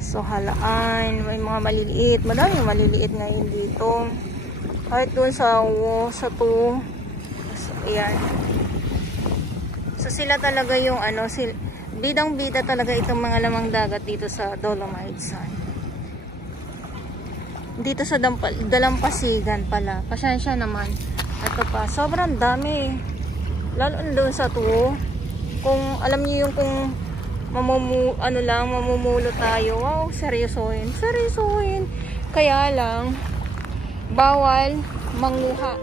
So halaan, may mga maliliit, madami maliliit ngayon dito. Kahit doon sa 2. So, ayan. So sila talaga yung ano, bidang-bida talaga itong mga lamang dagat dito sa Dolomite Sun. Dito sa Dalampasigan pala. Pasensya naman. Ito pa, sobrang dami. Lalo doon sa 2. Kung alam niyo yung kung mamumulo tayo. Wow, seryosohin. Kaya lang, bawal manguha.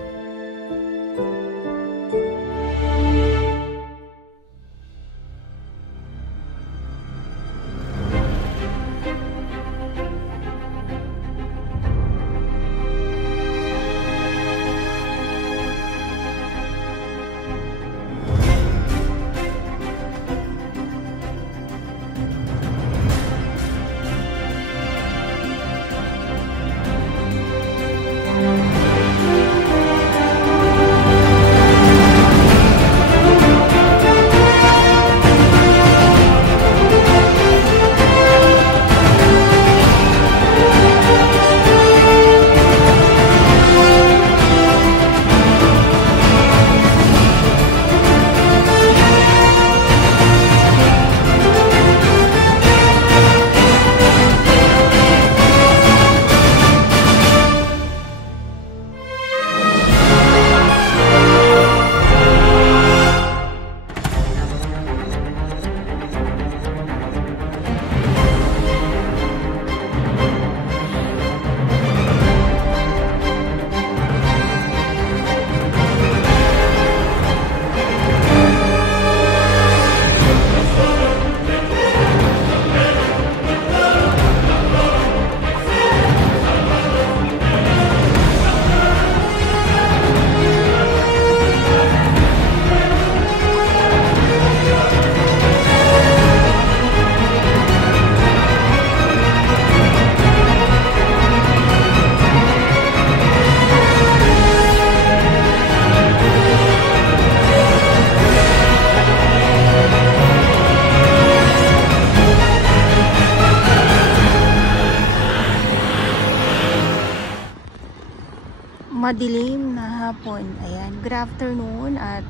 Madilim na hapon. Ayan, good afternoon at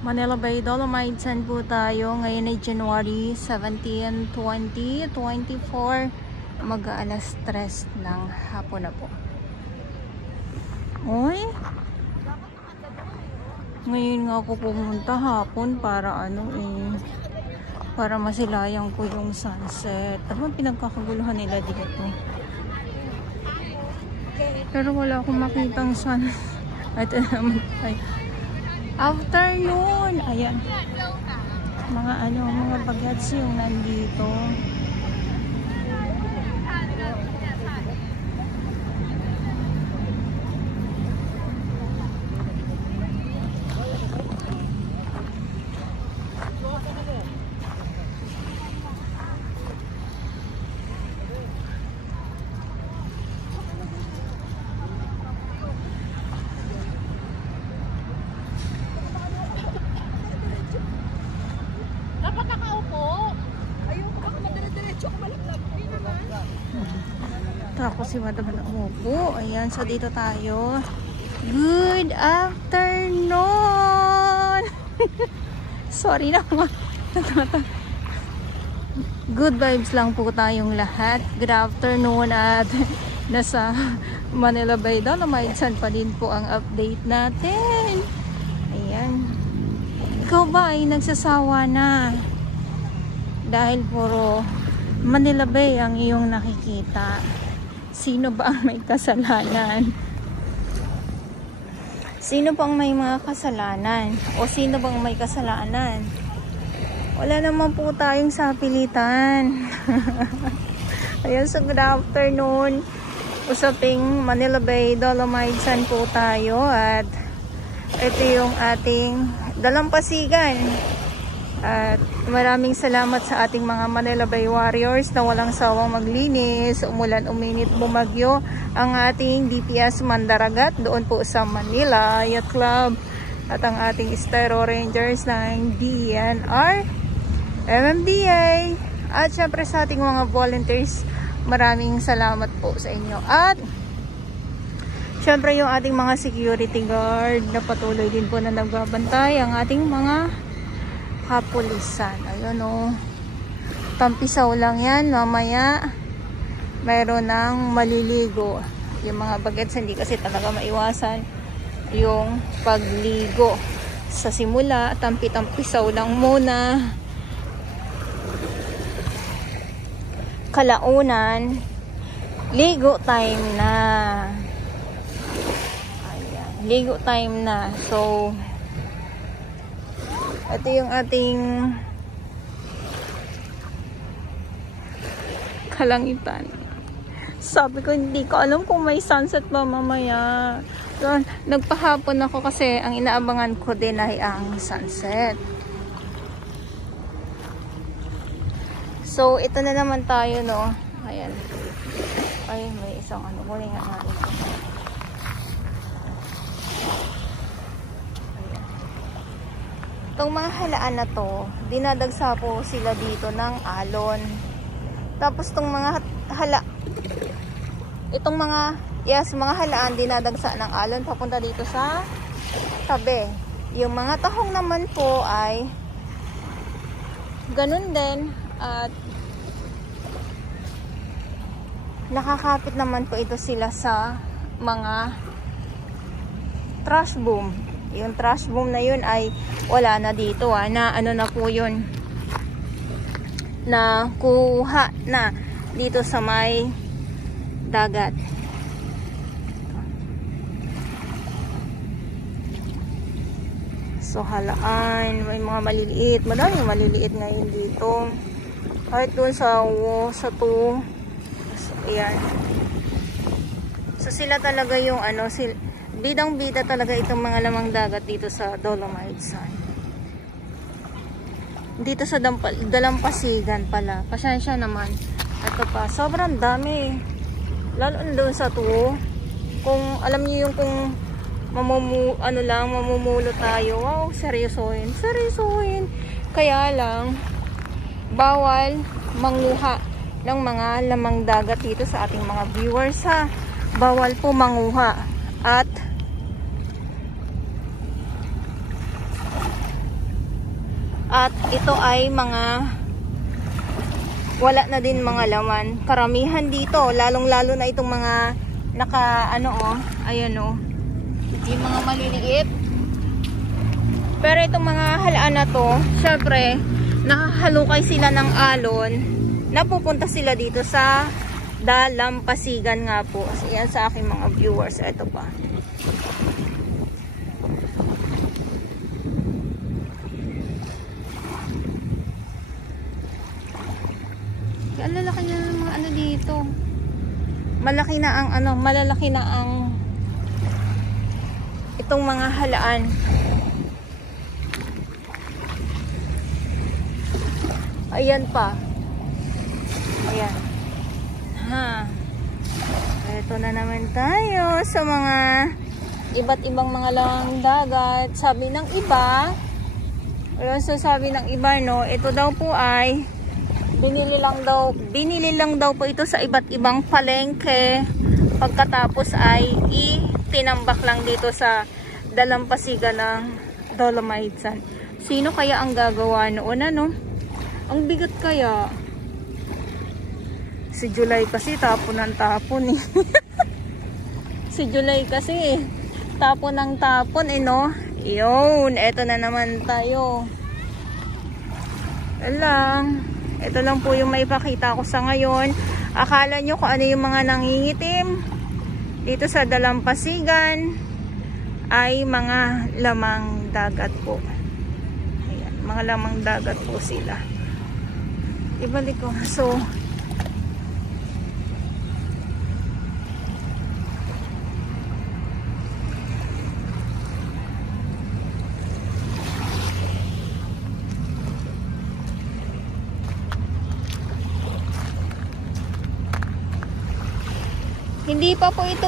Manila Bay, Dolomite Sun po tayo. Ngayon ay January 17, 2024. Mag-aalas 3 ng hapon na po. Uy! Ngayon nga ako pumunta hapon para para masilayang ko yung sunset. Ano pinagkakaguluhan nila dito? Pero wala akong makitang sun. Ito naman ay afternoon. Ayan. Mga bagets yung nandito. Tapos si Madam na umupo. Ayan, so dito tayo. Good afternoon! Sorry na mga. Good vibes lang po tayong lahat. Good afternoon at nasa Manila Bay, Dolomite Sun pa din po ang update natin. Ayan. Ikaw ba ay nagsasawa na? Dahil puro Manila Bay ang iyong nakikita. Sino ba ang may kasalanan? Sino bang may mga kasalanan? O sino bang may kasalanan? Wala naman po tayong sapilitan. Ayan, so good afternoon. Usaping Manila Bay, Dolomite Sun po tayo. At ito yung ating dalampasigan. At maraming salamat sa ating mga Manila Bay Warriors na walang sawang maglinis, umulan, uminit, bumagyo, ang ating DPS Mandaragat doon po sa Manila Yacht Club at ang ating Estero Rangers ng DNR, MMDA At syempre sa ating mga volunteers, maraming salamat po sa inyo. At syempre yung ating mga security guard na patuloy din po na nagbabantay, ang ating mga kapulisan. Ayun o. Tampisaw lang yan. Mamaya mayroon ng maliligo. Yung mga bagets, hindi kasi talaga maiwasan yung pagligo. Sa simula, tampi-tampisaw lang muna. Kalaunan, ligo time na. Ayan, ligo time na. So, ito yung ating kalangitan. Sabi ko, hindi ko alam kung may sunset ba mamaya. So, nagpahapon ako kasi ang inaabangan ko din ay ang sunset. So, ito na naman tayo, no? Ayan. Ay, may isang ano. Kunin nga natin ito. Itong mga halaan na to, dinadagsa po sila dito ng alon. Tapos itong mga itong mga, yes, mga halaan dinadagsa ng alon papunta dito sa tabi. Yung mga tahong naman po ay ganun din. At nakakapit naman po ito sila sa mga trash boom. Yung trash boom na yun ay wala na dito, na ano na po yun, na kuha na dito sa may dagat. So halaan, may mga maliliit, madaming maliliit ngayon dito. Kahit doon sa 2. So, ayan. So sila talaga yung ano, bidang-bida talaga itong mga lamang dagat dito sa Dolomites. Dito sa Dalampasigan pala. Pasensya naman. Ito pa, sobrang dami. Lalo doon sa 2. Kung alam niyo yung kung mamumulo tayo. Wow, seryosohin. Kaya lang, bawal manguha ng mga lamang dagat dito sa ating mga viewers, ha. Bawal po manguha. At ito ay mga wala na din mga laman. Karamihan dito, lalong-lalo na itong mga ayan yung mga maliliit. Pero itong mga halaan na to, syempre, nakahalukay sila ng alon, napupunta sila dito sa Dalampasigan nga po. So, yan sa aking mga viewers. Ito pa. Ang lalaki na ng mga ano dito. Malalaki na ang itong mga halaan. Ayan pa. Ayan. Ito na naman tayo sa mga iba't ibang mga lamang dagat. Sabi ng iba, ito daw po ay binili lang daw po ito sa iba't ibang palengke. Pagkatapos ay itinambak lang dito sa Dalampasigan ng Dolomites. Sino kaya ang gagawa noon, ano? Ang bigat kaya. Si July kasi tapon ng tapon eh. Si July kasi tapon ng tapon eh, no? Yun, eto na naman tayo. Ito lang po yung maipakita ko sa ngayon. Akala nyo kung ano yung mga nangingitim dito sa Dalampasigan ay mga lamang dagat po. Ayan, mga lamang dagat po sila. Ibalik ko. So, hindi pa po ito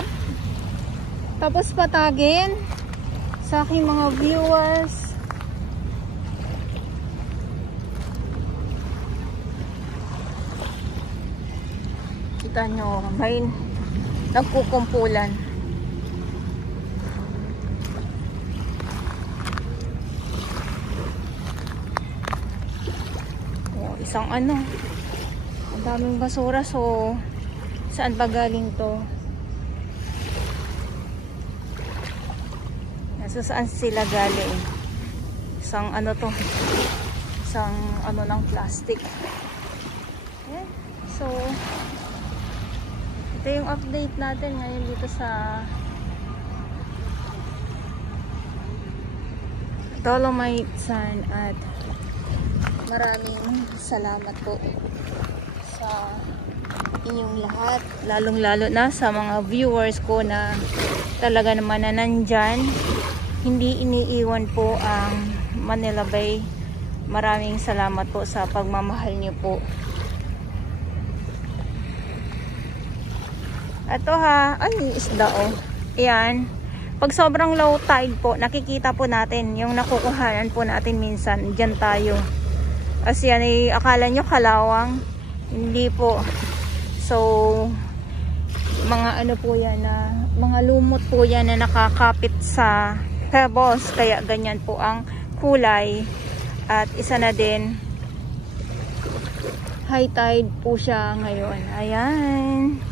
tapos patagin sa aking mga viewers. Kita nyo, may nagkukumpulan. Isang ano, ang daming basura. So saan ba galing to? So saan sila galing? Isang ano to, isang ano ng plastic. Ayan. So ito yung update natin ngayon dito sa Dolomite Sand. At maraming salamat po sa inyong lahat, lalong-lalo na sa mga viewers ko na talaga naman na nandyan, hindi iniiwan po ang Manila Bay. Maraming salamat po sa pagmamahal niyo po. Ito ha, ay isda oh. Ayan, pag sobrang low tide po, nakikita po natin yung nakukuhanan po natin minsan. Diyan tayo. Kasi yan ay akala nyo kalawang, hindi po. So mga ano po yan na, mga lumot po yan na nakakapit sa pebbles, kaya ganyan po ang kulay. At isa na din, high tide po siya ngayon. Ayan.